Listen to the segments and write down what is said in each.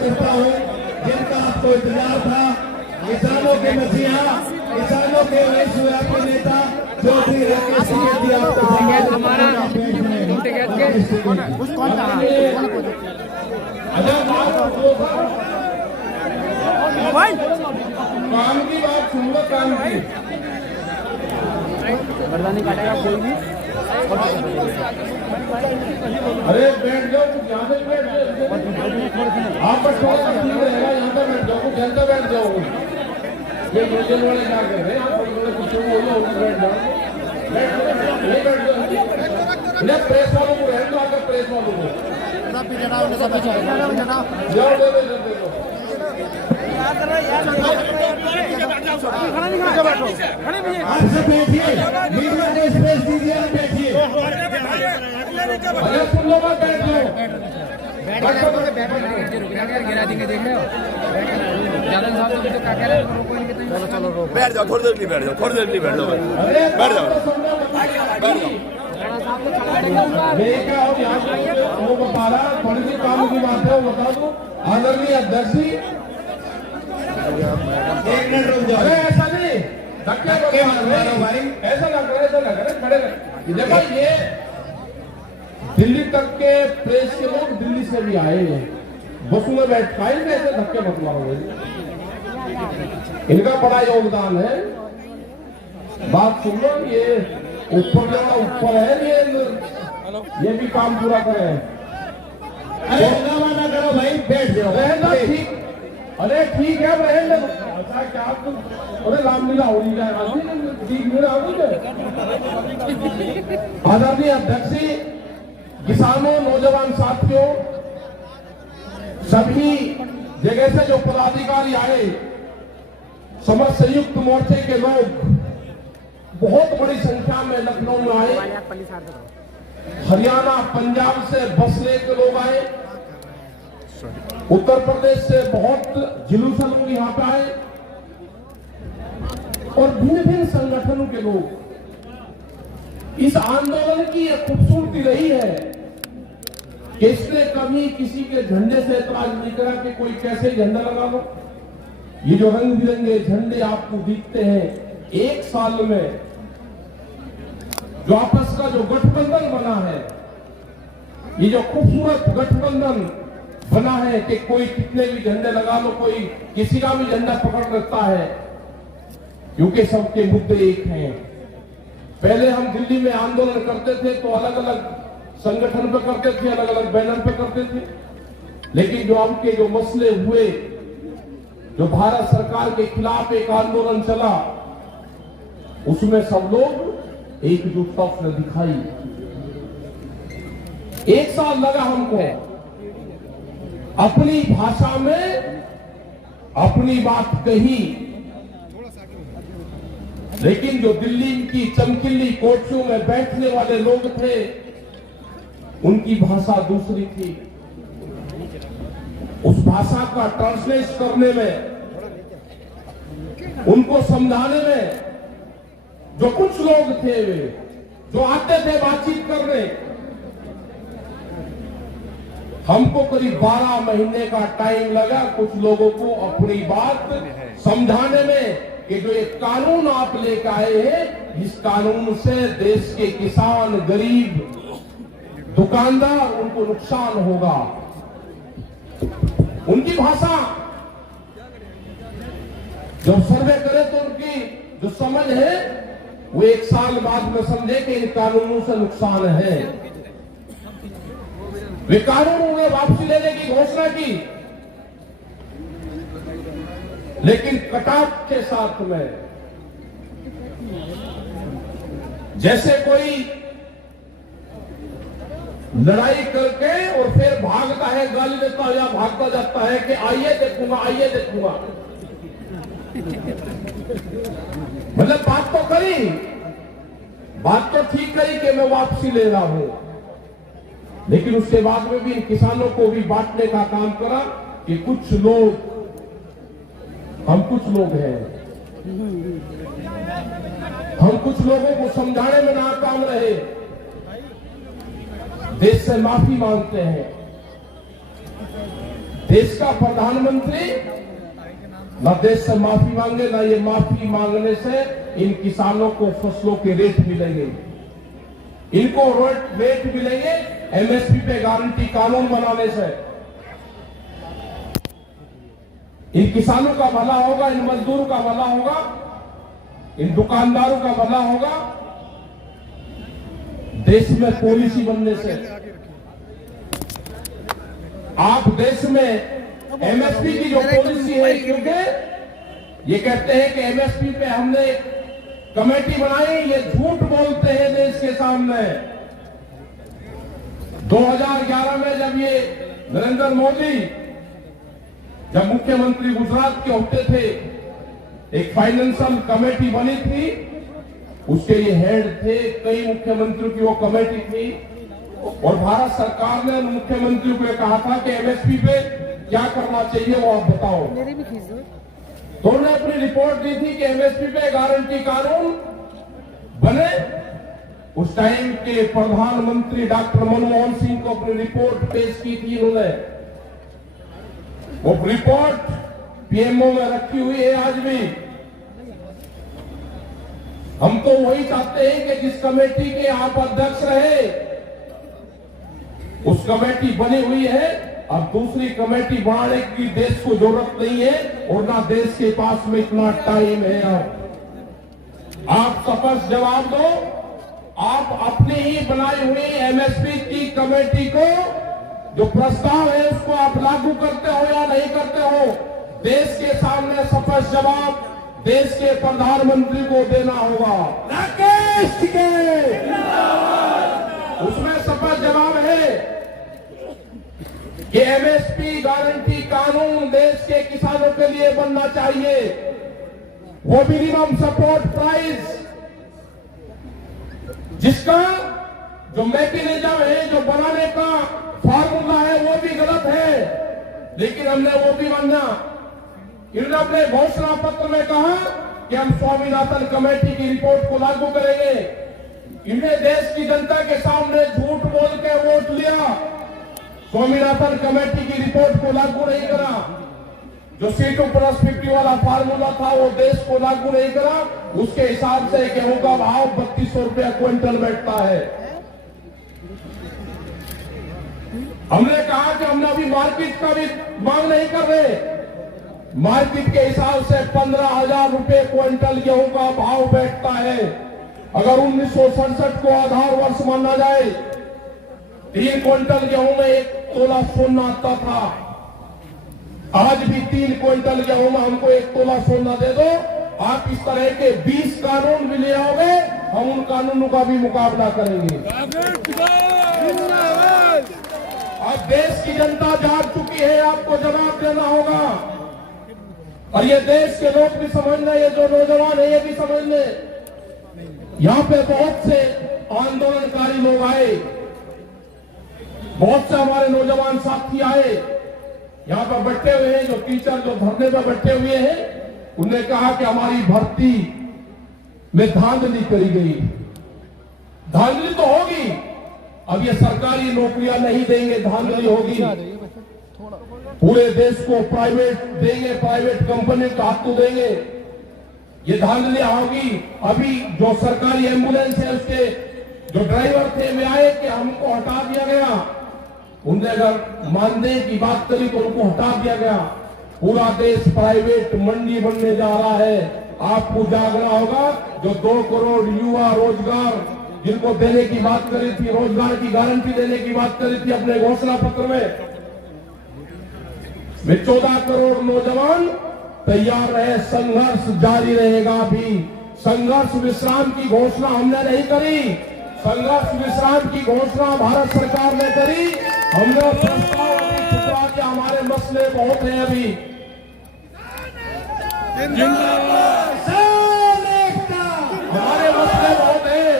करता हूँ जिनका आपको इंतजार था। किसानों के मसीहा, किसानों के विश्वव्यापी नेता चौधरी राकेश टिकैत जी आपको काम की बात सुन लो, काम की नहीं काटेगा कोई भी। अरे बैठ जाओ, यहाँ पे बैठ जाओ, आप पर थोड़ा सा ठीक रहेगा, यहाँ पे बैठ जाओ, कुछ जल्द बैठ जाओ। ये मुझे वाले क्या कर रहे हैं, आप थोड़े कुछ बोलो, बैठ जाओ, नहीं बैठ जाओ, नहीं प्रेस वालों को रहने दो, आकर प्रेस वालों को जाओ, दे दो। बैठिए, मीडिया को स्पेस दीजिए, बैठिए। अरे तुम लोग बैठ जाओ, गिरा देंगे, देख रहे हो जालन साहब तो क्या कह रहे हैं, रोको इनके। चलो बैठ जाओ, थोड़ी देर के लिए बैठ जाओ, थोड़ी देर के लिए बैठ जाओ, बैठ जाओ, बैठ जाओ। क्या हो यहाँ वो बता रहा, थोड़ी सी काम की बात है, वो बता दो। आदरणीय अध्यक्ष जी, एक मिनट रुक जाओ। अरे ऐसा नहीं, धक्के मार रहे भाई, ऐसा ना करे, ऐसा ना करे, खड़े रहे। देखो ये दिल्ली तक के प्रेस के लोग दिल्ली से भी आए हैं, बसों में बैठ पाएंगे, ऐसे धक्के मत मारोगे। इनका बड़ा योगदान है, बात सुन लो। ये ऊपर जो ऊपर है, ये भी काम पूरा करे। अरे हंगामा ना करो भाई, बैठ जाओ। ठीक, अरे ठीक है, रहने दो। ऐसा क्या तुम, अरे रामलीला हो रही है, ठीक नहीं रहा मुझे। आदरणीय अध्यक्ष जी, किसानों, नौजवान साथियों, सभी जगह से जो पदाधिकारी आए, समस्त संयुक्त मोर्चे के लोग बहुत बड़ी संख्या में लखनऊ में आए। हरियाणा, पंजाब से बसने के लोग आए, उत्तर प्रदेश से बहुत जुलूस लोग यहाँ पे आए, और भिन्न भिन्न संगठनों के लोग। इस आंदोलन की एक खूबसूरती रही है कि इसने कभी किसी के झंडे से एतराज नहीं करा कि कोई कैसे झंडा लगा लो। ये जो रंग बिरंगे झंडे आपको दिखते हैं, एक साल में जो आपस का जो गठबंधन बना है, ये जो खूबसूरत गठबंधन बना है कि कोई कितने भी झंडे लगा लो, कोई किसी का भी झंडा पकड़ रखता है, क्योंकि सबके मुद्दे एक हैं। पहले हम दिल्ली में आंदोलन करते थे तो अलग अलग संगठन पे करते थे, अलग अलग बैनर पे करते थे, लेकिन जो आपके जो मसले हुए, जो भारत सरकार के खिलाफ एक आंदोलन चला, उसमें सब लोग एकजुटता ने दिखाई। एक साल लगा हमको अपनी भाषा में अपनी बात कही, लेकिन जो दिल्ली की चमकीली कोठरियों में बैठने वाले लोग थे, उनकी भाषा दूसरी थी। उस भाषा का ट्रांसलेट करने में, उनको समझाने में, जो कुछ लोग थे वे जो आते थे बातचीत करने, हमको करीब 12 महीने का टाइम लगा कुछ लोगों को अपनी बात समझाने में कि जो एक कानून आप लेकर आए हैं, इस कानून से देश के किसान, गरीब, दुकानदार, उनको नुकसान होगा। उनकी भाषा जब सर्वे करे तो उनकी जो समझ है, वो एक साल बाद में समझे कि इन कानूनों से नुकसान है। वे कानूनों ने वापसी लेने की घोषणा की, लेकिन कटाव के साथ में, जैसे कोई लड़ाई करके और फिर भागता है, गाली देता है या भागता जाता है कि आइए देखूंगा, आइए देखूंगा। मतलब बात तो करी, बात तो ठीक करी कि मैं वापसी ले रहा हूं, लेकिन उसके बाद में भी इन किसानों को भी बांटने का काम करा कि कुछ लोग, हम कुछ लोग हैं, हम कुछ लोगों को समझाने में नाकाम रहे, देश से माफी मांगते हैं। देश का प्रधानमंत्री न देश से माफी मांगे, न ये माफी मांगने से इन किसानों को फसलों के रेट मिलेंगे। इनको रेट मिलेंगे एमएसपी पे गारंटी कानून बनाने से। इन किसानों का भला होगा, इन मजदूरों का भला होगा, इन दुकानदारों का भला होगा। देश में पॉलिसी बनने से आप देश में एमएसपी की जो पॉलिसी है, क्योंकि ये कहते हैं कि एमएसपी पे हमने कमेटी बनाई, ये झूठ बोलते हैं देश के सामने। 2011 में जब ये नरेंद्र मोदी जब मुख्यमंत्री गुजरात के होते थे, एक फाइनेंशियल कमेटी बनी थी, उसके ये हेड थे, कई मुख्यमंत्रियों की वो कमेटी थी, और भारत सरकार ने मुख्यमंत्री को कहा था कि एमएसपी पे क्या करना चाहिए वो आप बताओ। तो उन्होंने अपनी रिपोर्ट दी थी कि एमएसपी पे गारंटी कानून बने। उस टाइम के प्रधानमंत्री डॉक्टर मनमोहन सिंह को अपनी रिपोर्ट पेश की थी उन्होंने। वो रिपोर्ट पीएमओ में रखी हुई है आज भी। हम तो वही चाहते हैं कि जिस कमेटी के आप अध्यक्ष रहे, उस कमेटी बनी हुई है, अब दूसरी कमेटी बनाने की देश को जरूरत नहीं है, और ना देश के पास में इतना टाइम है। आप स्पष्ट जवाब दो, आप अपनी ही बनाई हुई एमएसपी की कमेटी को जो प्रस्ताव है उसको आप लागू करते हो या नहीं करते हो? देश के सामने स्पष्ट जवाब देश के प्रधानमंत्री को देना होगा। राकेश के उसमें स्पष्ट जवाब है कि एमएसपी गारंटी कानून देश के किसानों के लिए बनना चाहिए। वो मिनिमम सपोर्ट प्राइस जिसका जो मैकेनिज्म है, जो बनाने का फार्मूला है, वो भी गलत है, लेकिन हमने वो भी बनना। इन्होंने अपने घोषणा पत्र में कहा कि हम स्वामीनाथन कमेटी की रिपोर्ट को लागू करेंगे। इन्हें देश की जनता के सामने झूठ बोल के वोट लिया, स्वामीनाथन कमेटी की रिपोर्ट को लागू नहीं करा। जो C2+50 वाला फार्मूला था वो देश को लागू नहीं करा। उसके हिसाब से गेहूं का भाव 3200 रुपया क्विंटल बैठता है। हमने कहा कि हमने अभी मार्केट का भी मांग नहीं कर रहे। मार्केट के हिसाब से 15,000 रुपए क्विंटल गेहूं का भाव बैठता है। अगर 1967 को आधार वर्ष माना जाए, 3 क्विंटल गेहूं में 1 तोला सोना आता था। आज भी 3 क्विंटल गेहूं में हमको 1 तोला सोना दे दो, आप इस तरह के 20 कानून भी ले आओगे, हम उन कानूनों का भी मुकाबला करेंगे। अब देश की जनता जाग चुकी है, आपको जवाब देना होगा। और ये देश के लोग भी समझ लें, ये जो नौजवान है ये भी समझ लें। यहाँ पे बहुत से आंदोलनकारी लोग आए, बहुत से हमारे नौजवान साथी आए, यहाँ पर बैठे हुए हैं, जो टीचर जो धरने पर बैठे हुए हैं, उन्होंने कहा कि हमारी भर्ती में धांधली करी गई। धांधली तो होगी, अब ये सरकारी नौकरियां नहीं देंगे, धांधली होगी। पूरे देश को प्राइवेट देंगे, प्राइवेट कंपनी का हाथ तो देंगे, ये धांधलियां होगी। अभी जो सरकारी एम्बुलेंस है उसके जो ड्राइवर थे वे आए कि हमको हटा दिया गया। उनने अगर मानदेय की बात करी तो उनको हटा दिया गया। पूरा देश प्राइवेट मंडी बनने जा रहा है। आपको जागना होगा। जो 2 करोड़ युवा रोजगार जिनको देने की बात करी थी, रोजगार की गारंटी देने की बात करी थी अपने घोषणा पत्र में 14 करोड़ नौजवान तैयार रहे। संघर्ष जारी रहेगा। भी संघर्ष विश्राम की घोषणा हमने नहीं करी। संघर्ष विश्राम की घोषणा भारत सरकार ने करी। हमने प्रस्ताव ठुकरा के, हमारे मसले बहुत हैं अभी। हमारे मसले बहुत हैं।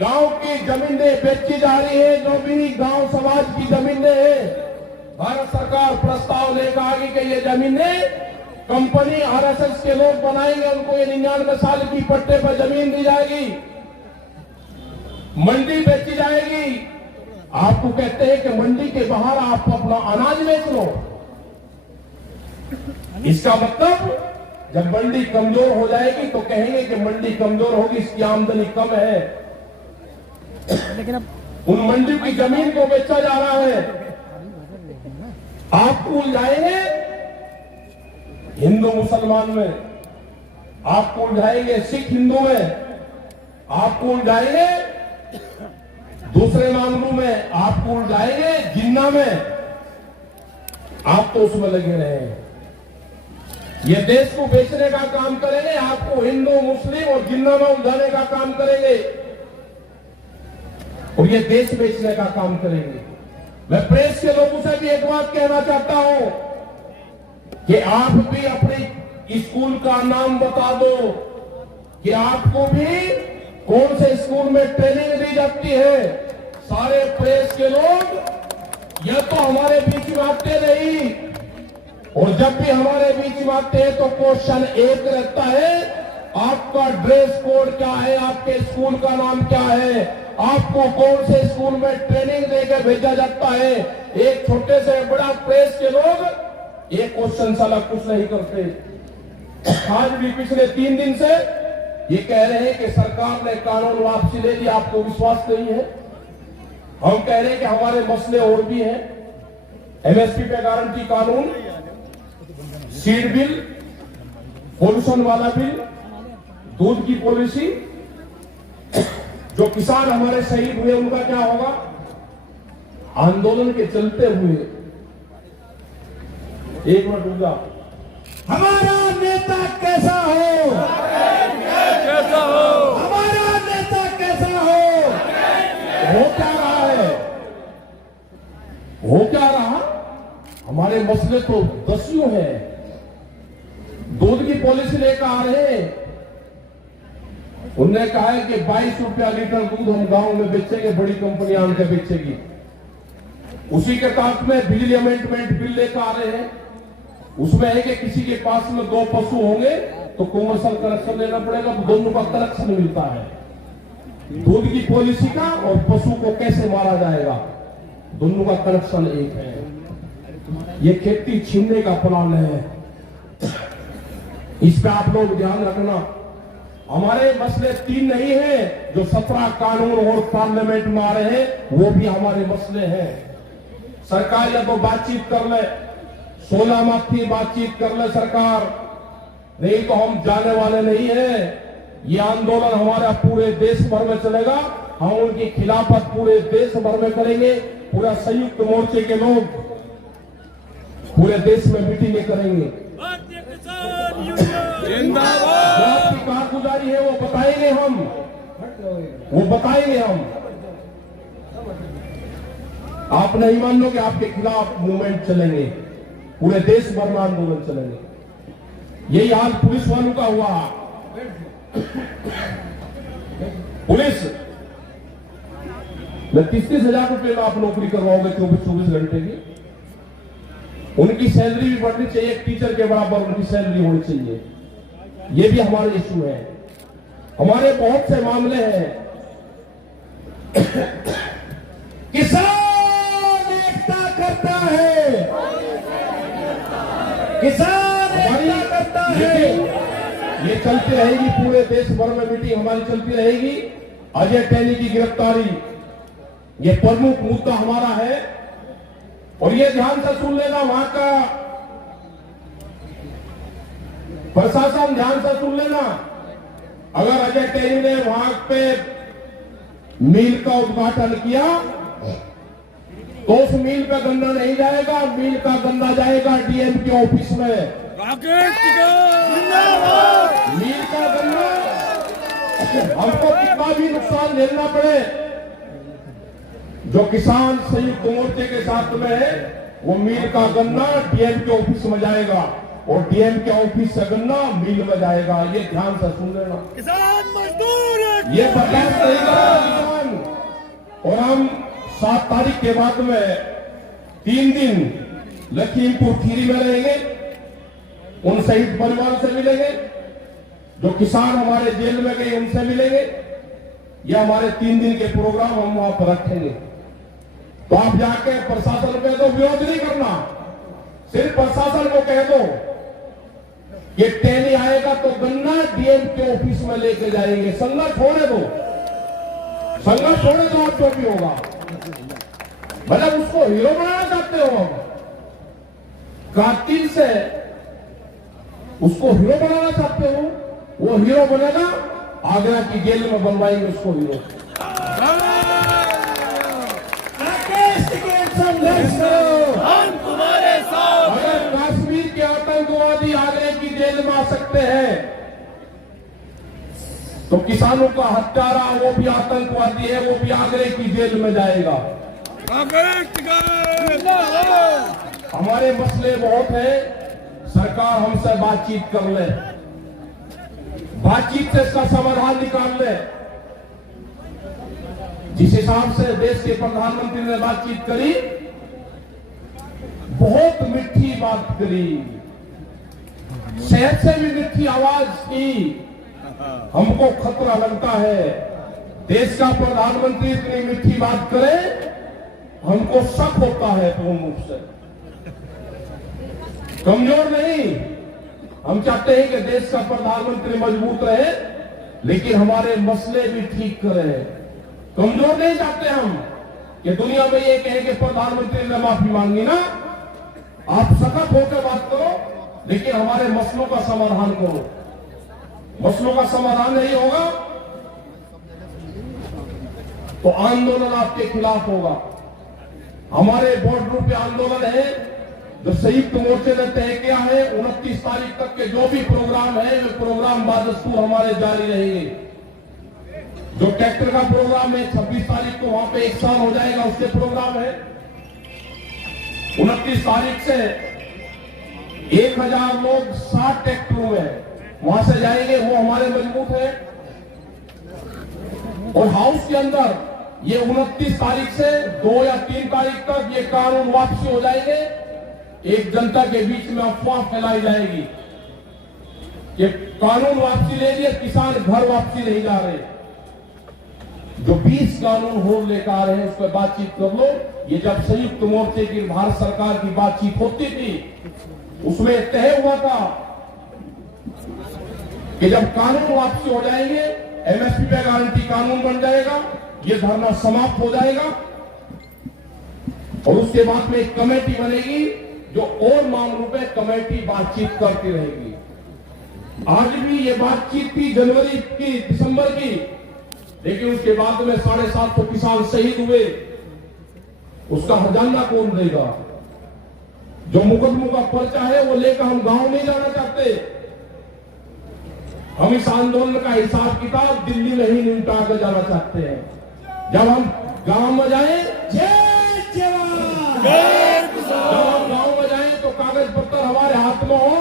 गांव की जमीनें बेची जा रही है, जो भी गांव समाज की जमीनें हैं, भारत सरकार प्रस्ताव लेकर आगे कि ये जमीनें कंपनी आरएसएस के लोग बनाएंगे, उनको ये 99 साल की पट्टे पर जमीन दी जाएगी, मंडी बेची जाएगी। आपको कहते हैं कि मंडी के बाहर आप अपना अनाज बेच लो, इसका मतलब जब मंडी कमजोर हो जाएगी तो कहेंगे कि मंडी कमजोर होगी, इसकी आमदनी कम है। लेकिन अब उन मंडियों की जमीन को बेचा जा रहा है। आप भूल जाएंगे हिंदू मुसलमान में, आप उलझाएंगे सिख हिंदू में, आपको उलझाएंगे दूसरे मामलों में, आपको उलझाएंगे जिन्ना में। आप तो उसमें लगे रहे हैं। ये देश को बेचने का काम करेंगे, आपको हिंदू मुस्लिम और जिन्ना में उलझाने का काम करेंगे और ये देश बेचने का काम करेंगे। मैं प्रेस के लोगों से भी एक बात कहना चाहता हूं कि आप भी अपने स्कूल का नाम बता दो कि आपको भी कौन से स्कूल में ट्रेनिंग दी जाती है। सारे प्रेस के लोग यह तो हमारे बीच में आते नहीं, और जब भी हमारे बीच में आते हैं तो क्वेश्चन एक रहता है, आपका ड्रेस कोड क्या है, आपके स्कूल का नाम क्या है, आपको कौन से स्कूल में ट्रेनिंग देकर भेजा जाता है। एक छोटे से बड़ा प्रेस के लोग एक क्वेश्चन साला कुछ नहीं करते। आज भी पिछले 3 दिन से ये कह रहे हैं कि सरकार ने कानून वापसी ले ली, आपको विश्वास नहीं है। हम कह रहे हैं कि हमारे मसले और भी हैं। एमएसपी पे गारंटी कानून, सीड बिल, पोल्यूशन वाला बिल, दूध की पॉलिसी, जो किसान हमारे शहीद हुए उनका क्या होगा। आंदोलन के चलते हुए एक मिनट रुक जाओ, हमारा नेता कैसा हो, कैसा हो, हमारा नेता कैसा हो क्या रहा है, हो क्या रहा। हमारे मसले तो दसियों हैं। दूध की पॉलिसी लेकर आ रहे हैं, उन्होंने कहा है कि 22 रुपया लीटर दूध हम गांव में बेचेंगे, बड़ी कंपनियां आके बेचेगी। उसी के साथ में बिजली अमेंडमेंट बिल लेकर आ रहे हैं, उसमें है कि किसी के पास में 2 पशु होंगे तो कमर्शियल कनेक्शन लेना पड़ेगा, तो दोनों का कनेक्शन मिलता है। दूध की पॉलिसी का और पशु को कैसे मारा जाएगा, दोनों का कनेक्शन एक है। ये खेती छीनने का प्लान है, इस पे आप लोग ध्यान रखना। हमारे मसले 3 नहीं है जो 17 कानून और पार्लियामेंट में आ रहे हैं, वो भी हमारे मसले हैं। सरकार या तो बातचीत कर ले, 16 माह की बातचीत कर ले सरकार, नहीं तो हम जाने वाले नहीं है। ये आंदोलन हमारा पूरे देश भर में चलेगा, हम उनकी खिलाफत पूरे देश भर में करेंगे। पूरा संयुक्त मोर्चे के लोग पूरे देश में मीटिंगें करेंगे। जिंदाबाद। जो आपकी कारगुजारी है वो बताएंगे हम, वो बताएंगे हम। आप नहीं मान लो कि आपके खिलाफ मूवमेंट चलेंगे, पूरे देश भर में आंदोलन चलेंगे। यही हाल पुलिस वालों का हुआ। पुलिस में 30-30 हजार रुपए में आप नौकरी करवाओगे 24-24 घंटे की। उनकी सैलरी भी बढ़नी चाहिए, एक टीचर के बराबर उनकी सैलरी होनी चाहिए। ये भी हमारे इश्यू है। हमारे बहुत से मामले हैं। किसान एकता करता है, किसान एकता करता है। ये चलती रहेगी, पूरे देश भर में मीटिंग हमारी चलती रहेगी। अजय टैनी की गिरफ्तारी ये प्रमुख मुद्दा हमारा है। और ये ध्यान से सुन लेना, वहां का प्रशासन ध्यान से सुन लेना। अगर अजय टैनी ने वहां पे मिल का उद्घाटन किया तो उस मिल पे गन्ना नहीं जाएगा, मिल का गन्ना जाएगा डीएम के ऑफिस में। मिल का गन्ना हमको कितना भी नुकसान झेलना पड़े, जो किसान संयुक्त मोर्चे के साथ में है, वो मिल का गन्ना डीएम के ऑफिस में जाएगा और डीएम के ऑफिस से गन्ना मिल में जाएगा। ये ध्यान से सुन लेना। किसान मजदूर ये बर्दाश्त नहीं करेगा किसान। और हम 7 तारीख के बाद में 3 दिन लखीमपुर खीरी में रहेंगे, उन शहीद परिवार से मिलेंगे, जो किसान हमारे जेल में गए उनसे मिलेंगे। ये हमारे 3 दिन के प्रोग्राम हम वहां पर रखेंगे। तो आप जाके प्रशासन पे तो विरोध नहीं करना, सिर्फ प्रशासन को कह दो कि टेली आएगा तो गन्ना डीएम के ऑफिस में लेके जाएंगे। संघर्ष होने दो, संघर्ष होने दो, आप जो भी होगा। मतलब उसको हीरो बनाना चाहते हो, कातिल से उसको हीरो बनाना चाहते हो, वो हीरो बनेगा, आगरा की जेल में बनवाएंगे उसको हीरो। हम तुम्हारे साथ। अगर कश्मीर के आतंकवादी आगरे की जेल में आ सकते हैं तो किसानों का हत्यारा वो भी आतंकवादी है, वो भी आगरे की जेल में जाएगा। हमारे मसले बहुत है, सरकार हमसे बातचीत कर ले, बातचीत से इसका समाधान निकाल ले। जिस हिसाब से देश के प्रधानमंत्री ने बातचीत करी, बहुत मीठी बात करी, शहर से भी मीठी आवाज की। हमको खतरा लगता है, देश का प्रधानमंत्री इतनी मीठी बात करे, हमको शक होता है पूर्ण रूप से। कमजोर नहीं, हम चाहते हैं कि देश का प्रधानमंत्री मजबूत रहे, लेकिन हमारे मसले भी ठीक करे। कमजोर नहीं चाहते हम कि दुनिया में ये कहे कि प्रधानमंत्री ने माफी मांगी ना, आप सख्त होकर बात करो, लेकिन हमारे मसलों का समाधान करो। मसलों का समाधान नहीं होगा तो आंदोलन आपके खिलाफ होगा। हमारे बॉर्डर पे आंदोलन है जो संयुक्त मोर्चे ने तय किया है। 29 तारीख तक के जो भी प्रोग्राम है, वे प्रोग्राम बादस्तूर हमारे जारी रहेंगे। जो ट्रैक्टर का प्रोग्राम है 26 तारीख को वहां पे 1 साल हो जाएगा, उसके प्रोग्राम है। 29 तारीख से 1000 लोग 60 ट्रैक्टरों में वहां से जाएंगे, वो हमारे मजबूत है। और हाउस के अंदर ये 29 तारीख से 2 या 3 तारीख तक ये कानून वापसी हो जाएंगे। एक जनता के बीच में अफवाह फैलाई जाएगी कि कानून वापसी ले लिए, किसान घर वापसी नहीं जा रहे। जो 20 कानून और लेकर आ रहे हैं उस पर बातचीत कर लो। ये जब संयुक्त मोर्चे की भारत सरकार की बातचीत होती थी, उसमें तय हुआ था कि जब कानून वापसी हो जाएंगे, एमएसपी पे गारंटी कानून बन जाएगा, ये धरना समाप्त हो जाएगा और उसके बाद में एक कमेटी बनेगी जो और मामलों पे कमेटी बातचीत करती रहेगी। आज भी ये बातचीत थी जनवरी की, दिसंबर की, लेकिन उसके बाद में 750 किसान शहीद हुए, उसका हर्जाना कौन देगा? जो मुकदमों का पर्चा है वो लेकर हम गांव नहीं जाना चाहते। हम इस आंदोलन का हिसाब किताब दिल्ली में ही निपटा कर जाना चाहते हैं। जब हम गांव में जाएं, जय जवान, जब हम गांव में जाएं तो कागज पत्र हमारे हाथ में हो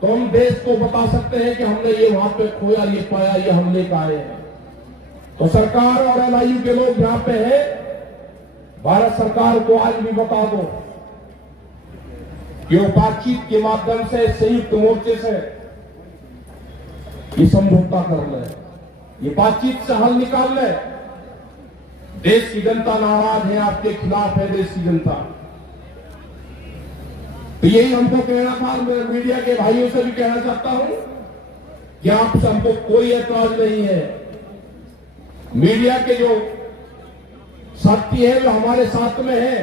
तो हम देश को बता सकते हैं कि हमने ये वहां पे खोया, ये पाया, ये हम लेकर आए हैं। तो सरकार और एलआईयू के लोग यहां पे है, भारत सरकार को आज भी बता दो कि वो बातचीत के माध्यम से संयुक्त मोर्चे से ये समझौता कर ले, ये बातचीत से हल निकाल ले। देश की जनता नाराज है, आपके खिलाफ है देश की जनता। तो यही हमको कहना था, मैं मीडिया के भाइयों से भी कहना चाहता हूं कि आपसे हमको कोई एतराज नहीं है। मीडिया के जो साथी है वो हमारे साथ में है,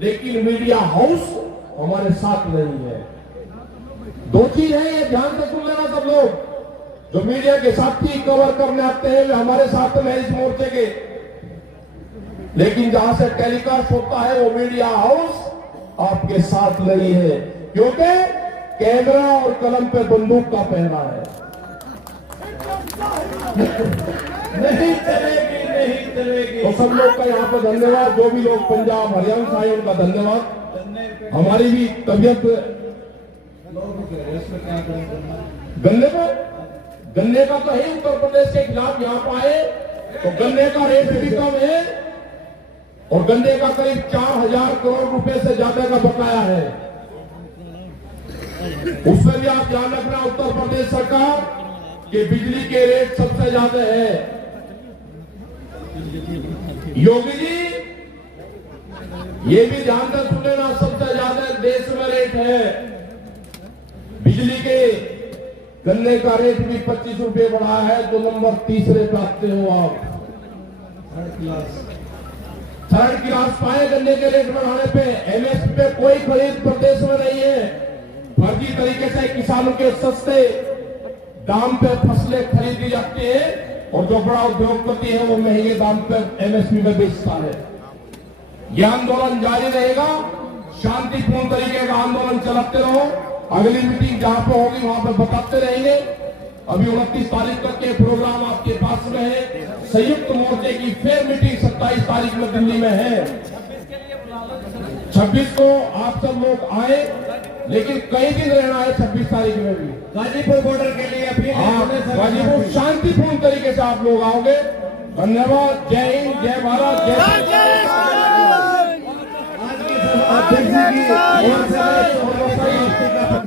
लेकिन मीडिया हाउस हमारे साथ नहीं है। 2 चीज है, ये ध्यान से सुन लेना सब लोग। जो मीडिया के साथी कवर करने आते हैं वे हमारे साथ में इस मोर्चे के, लेकिन जहां से टेलीकास्ट होता है वो मीडिया हाउस आपके साथ नहीं है, क्योंकि कैमरा और कलम पे बंदूक का पहरा है। नहीं चलेगी, नहीं चलेगी। तो सब लोग का यहाँ पर धन्यवाद, जो भी लोग पंजाब हरियाणा से आए उनका धन्यवाद। हमारी भी तबियत गन्ने का तो है, उत्तर प्रदेश के खिलाफ यहाँ पर आए तो गन्ने का रेट भी कम है और गन्ने का करीब 4000 करोड़ रुपए से ज्यादा का बकाया है। उसमें भी आप ध्यान रखना उत्तर प्रदेश सरकार कि बिजली के रेट सबसे ज्यादा है। योगी जी ये भी ध्यान से सुन लेना, सबसे ज्यादा देश में रेट है बिजली के। गन्ने का रेट भी 25 रुपए बढ़ा है, 2 नंबर तीसरे पे आते हो आप। थर्ड क्लास पाए गन्ने के रेट बढ़ाने पे। एमएसपी पे कोई खरीद प्रदेश में नहीं है। फर्जी तरीके से किसानों के सस्ते दाम पे फसलें खरीदी जाती है और जो बड़ा उद्योगपति है वो महंगे दाम पे एमएसपी में बेचता है। यह आंदोलन जारी रहेगा, शांतिपूर्ण तरीके का आंदोलन चलाते रहो। अगली मीटिंग जहां पे होगी वहां पे बताते रहेंगे। अभी 29 तारीख तक के प्रोग्राम आपके पास में है। संयुक्त मोर्चे की फिर मीटिंग 27 तारीख में दिल्ली में है। 26 को आप सब लोग आए, लेकिन कई दिन रहना है 26 तारीख में भी। गाजीपुर बॉर्डर के लिए अपील गाजीपुर शांतिपूर्ण तरीके से आप लोग आओगे। धन्यवाद। जय हिंद, जय भारत, जय आज की सभा अध्यक्ष जी की ओर से